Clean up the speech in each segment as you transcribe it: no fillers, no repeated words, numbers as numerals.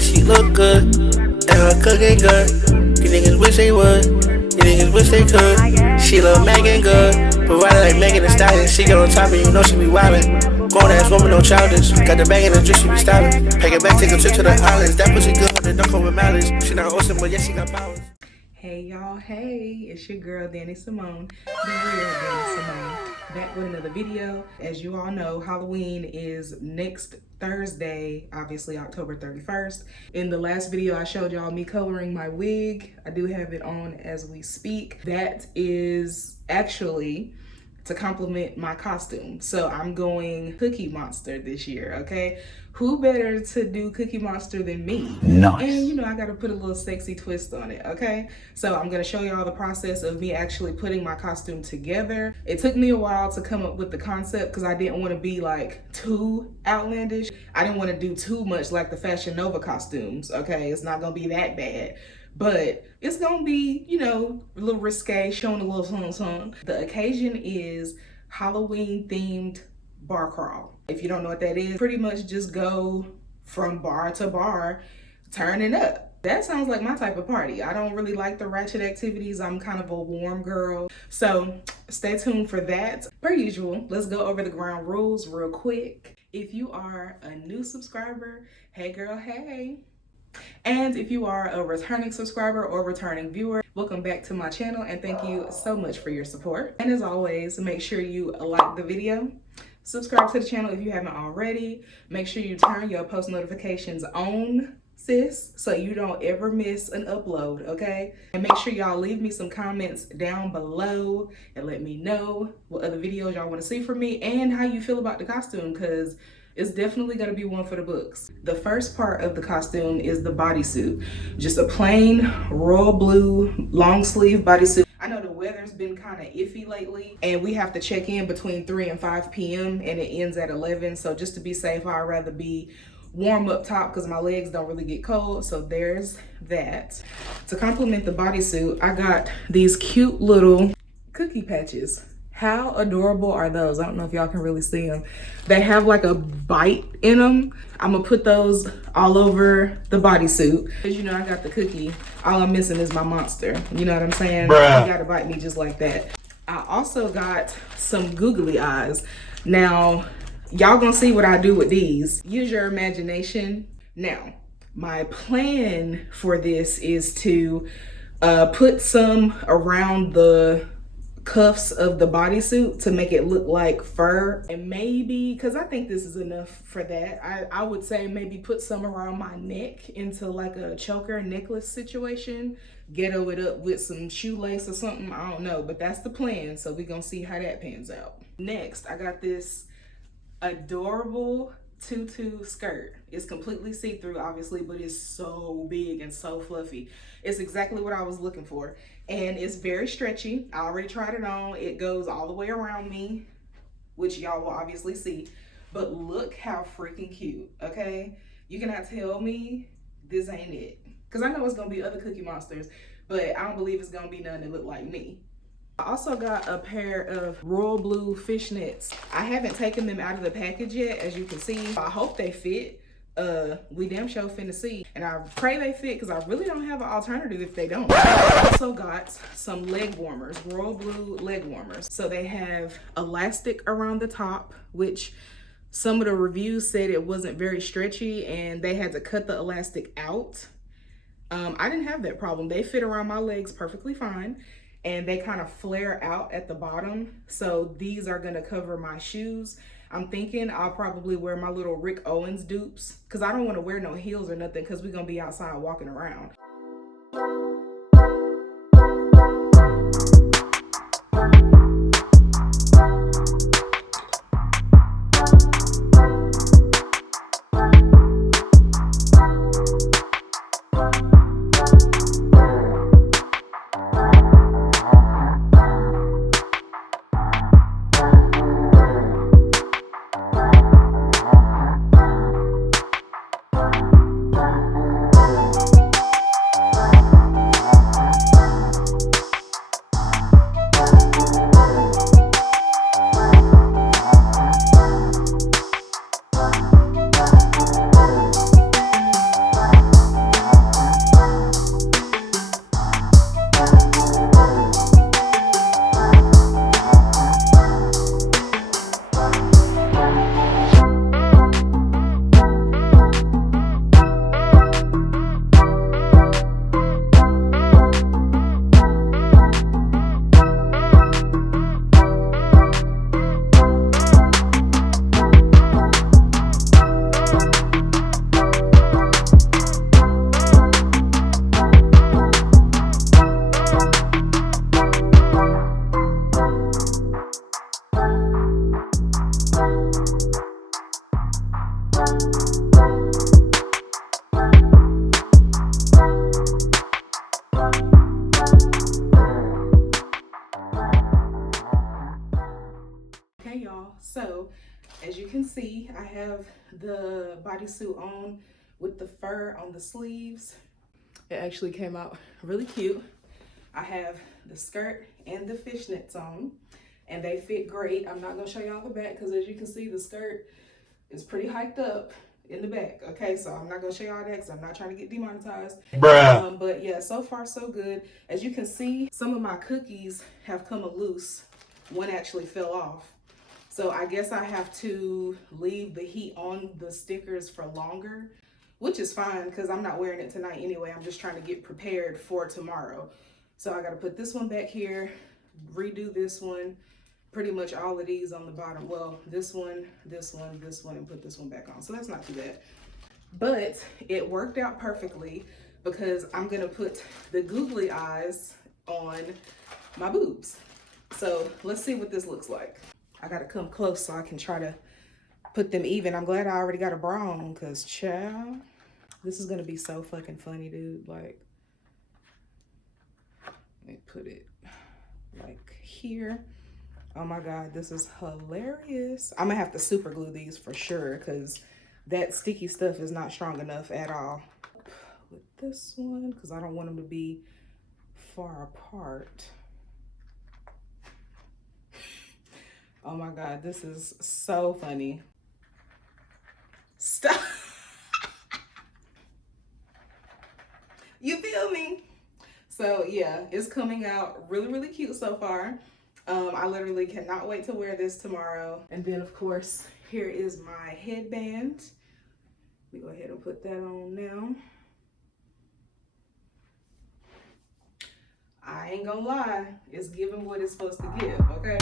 and she look good, and her cooking good. You niggas wish they would, you niggas wish they could. She love Megan good, provided like Megan Thee Stallion. She get on top and you know she be wildin'. Grown ass woman, no childish. Got the bag in the drip, she be styling. Pack it back, take a trip to the islands. That pussy good, but don't come with malice. She not awesome, but yeah, she got powers. Hey y'all, hey, it's your girl Danny Simone, the real Danny Simone, back with another video. As you all know, Halloween is next Thursday, obviously October 31st. In the last video, I showed y'all me coloring my wig. I do have it on as we speak. That is actually to complement my costume. So I'm going Cookie Monster this year, okay? Who better to do Cookie Monster than me? Nice. And you know, I gotta put a little sexy twist on it, okay? So I'm gonna show y'all the process of me actually putting my costume together. It took me a while to come up with the concept because I didn't want to be like too outlandish. I didn't want to do too much like the Fashion Nova costumes, okay? It's not gonna be that bad. But it's gonna be, you know, a little risque, showing a little something. The occasion is Halloween themed bar crawl. If you don't know what that is, pretty much just go from bar to bar, turning up. That sounds like my type of party. I don't really like the ratchet activities. I'm kind of a warm girl. So stay tuned for that. Per usual, let's go over the ground rules real quick. If you are a new subscriber, hey girl, hey. And if you are a returning subscriber or returning viewer, welcome back to my channel and thank you so much for your support. And as always, make sure you like the video, subscribe to the channel if you haven't already, make sure you turn your post notifications on, sis, so you don't ever miss an upload, okay? And make sure y'all leave me some comments down below and let me know what other videos y'all want to see from me and how you feel about the costume, because it's definitely gonna be one for the books. The first part of the costume is the bodysuit. Just a plain royal blue long sleeve bodysuit. I know the weather's been kind of iffy lately and we have to check in between 3 and 5 p.m. and it ends at 11. So just to be safe, I'd rather be warm up top because my legs don't really get cold. So there's that. To complement the bodysuit, I got these cute little cookie patches. How adorable are those? I don't know if y'all can really see them. They have like a bite in them. I'm gonna put those all over the bodysuit. As you know, I got the cookie. All I'm missing is my monster. You know what I'm saying? Bruh. You gotta bite me just like that. I also got some googly eyes. Now, y'all gonna see what I do with these. Use your imagination. Now, my plan for this is to put some around the cuffs of the bodysuit to make it look like fur, and maybe, because I think this is enough for that, I would say maybe put some around my neck into like a choker necklace situation, ghetto it up with some shoelace or something, I don't know, but that's the plan. So we're gonna see how that pans out. Next, I got this adorable tutu skirt. It's completely see-through obviously, but it's so big and so fluffy. It's exactly what I was looking for, and it's very stretchy. I already tried it on. It goes all the way around me, which y'all will obviously see, but look how freaking cute, okay? You cannot tell me this ain't it, because I know it's gonna be other Cookie Monsters, but I don't believe it's gonna be none that look like me. I also got a pair of royal blue fishnets. I haven't taken them out of the package yet, as you can see. I hope they fit. We damn sure finna see. And I pray they fit because I really don't have an alternative if they don't. I also got some leg warmers, royal blue leg warmers. So they have elastic around the top, which some of the reviews said it wasn't very stretchy and they had to cut the elastic out. I didn't have that problem. They fit around my legs perfectly fine. And they kind of flare out at the bottom. So these are gonna cover my shoes. I'm thinking I'll probably wear my little Rick Owens dupes because I don't want to wear no heels or nothing because we're gonna be outside walking around. see, I have the bodysuit on with the fur on the sleeves. It actually came out really cute. I have the skirt and the fishnets on, and they fit great. I'm not gonna show y'all the back because as you can see, the skirt is pretty hiked up in the back. Okay, so I'm not gonna show y'all that because I'm not trying to get demonetized. Bruh. But yeah, so far so good. As you can see, some of my cookies have come loose. One actually fell off. So I guess I have to leave the heat on the stickers for longer, which is fine because I'm not wearing it tonight anyway. I'm just trying to get prepared for tomorrow. So I got to put this one back here, redo this one, pretty much all of these on the bottom. Well, this one, this one, this one, and put this one back on. So that's not too bad. But it worked out perfectly because I'm going to put the googly eyes on my boobs. So let's see what this looks like. I got to come close so I can try to put them even. I'm glad I already got a bra on because, child, this is going to be so fucking funny, dude. Like, let me put it like here. Oh my God, this is hilarious. I'm gonna have to super glue these for sure because that sticky stuff is not strong enough at all. With this one, because I don't want them to be far apart. Oh my God, this is so funny. Stop. You feel me? So yeah, it's coming out really, really cute so far. I literally cannot wait to wear this tomorrow. And then of course, here is my headband. Let me go ahead and put that on now. I ain't gonna lie, it's giving what it's supposed to give, okay?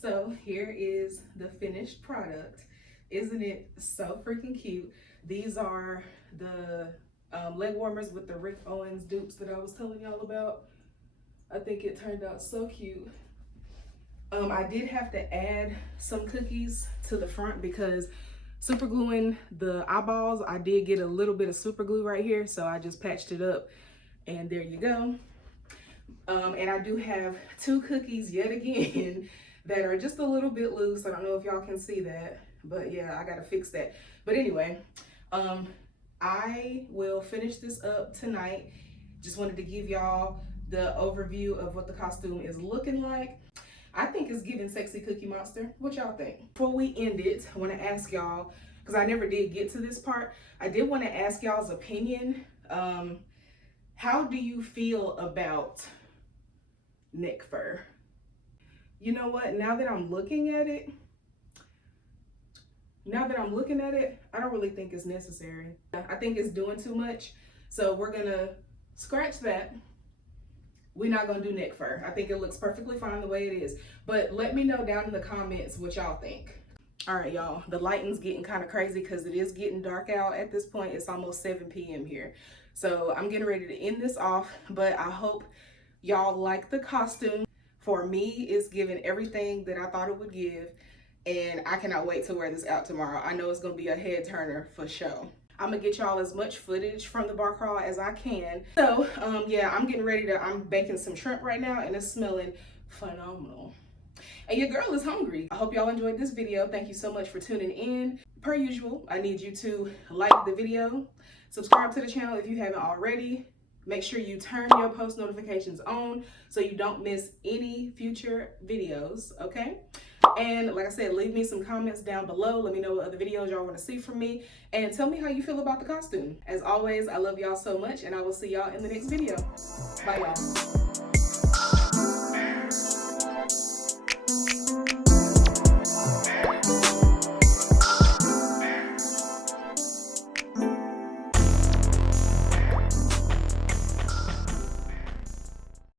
So here is the finished product. Isn't it so freaking cute? These are the leg warmers with the Rick Owens dupes that I was telling y'all about. I think it turned out so cute. I did have to add some cookies to the front because super gluing the eyeballs, I did get a little bit of super glue right here, so I just patched it up and there you go. And I do have 2 cookies yet again that are just a little bit loose. I don't know if y'all can see that, but yeah, I gotta fix that. But anyway, I will finish this up tonight. Just wanted to give y'all the overview of what the costume is looking like. I think it's giving sexy Cookie Monster. What y'all think? Before we end it, I want to ask y'all, because I never did get to this part, I did want to ask y'all's opinion. How do you feel about neck fur? You know what? Now that I'm looking at it, I don't really think it's necessary. I think it's doing too much. So we're gonna scratch that. We're not gonna do neck fur. I think it looks perfectly fine the way it is. But let me know down in the comments what y'all think. All right, y'all, the lighting's getting kind of crazy because it is getting dark out at this point. It's almost 7 p.m. here. So I'm getting ready to end this off, but I hope y'all like the costume. For me, it's giving everything that I thought it would give, and I cannot wait to wear this out tomorrow. I know it's gonna be a head turner for sure. I'm gonna get y'all as much footage from the bar crawl as I can. So yeah, I'm getting ready to, I'm baking some shrimp right now and it's smelling phenomenal. And your girl is hungry. I hope y'all enjoyed this video. Thank you so much for tuning in. Per usual, I need you to like the video, subscribe to the channel if you haven't already. Make sure you turn your post notifications on so you don't miss any future videos, okay? And like I said, leave me some comments down below. Let me know what other videos y'all want to see from me. And tell me how you feel about the costume. As always, I love y'all so much, and I will see y'all in the next video. Bye, y'all.